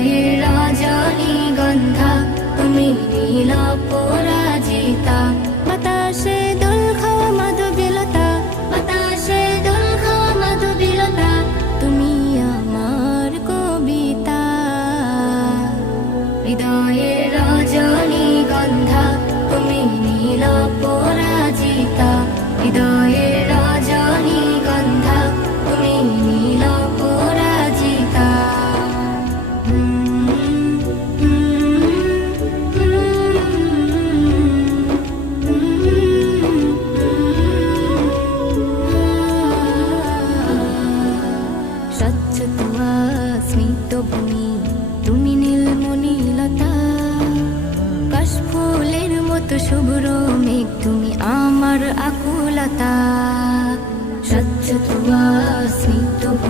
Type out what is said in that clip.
হৃদয়ের রজনীগন্ধা তুমি নীল পরাজিতা বাতাসে দোল খাওয়া মাধবীলতা বাতাসে দোল খাওয়া মাধবীলতা তুমি আমার কবিতা হৃদয়ের রজনীগন্ধা তুমি নীল পরাজিতা হৃদয়ের রজনীগন্ধা তুমি নীল পরাজিতা স্বচ্ছ তুয়া স্মিত ভূমি তুমি নীলমণিলতা কাশফুলের মতো শুভ্র মেঘ তুমি আমার আকুলতা স্বচ্ছ তুয়া স্মিত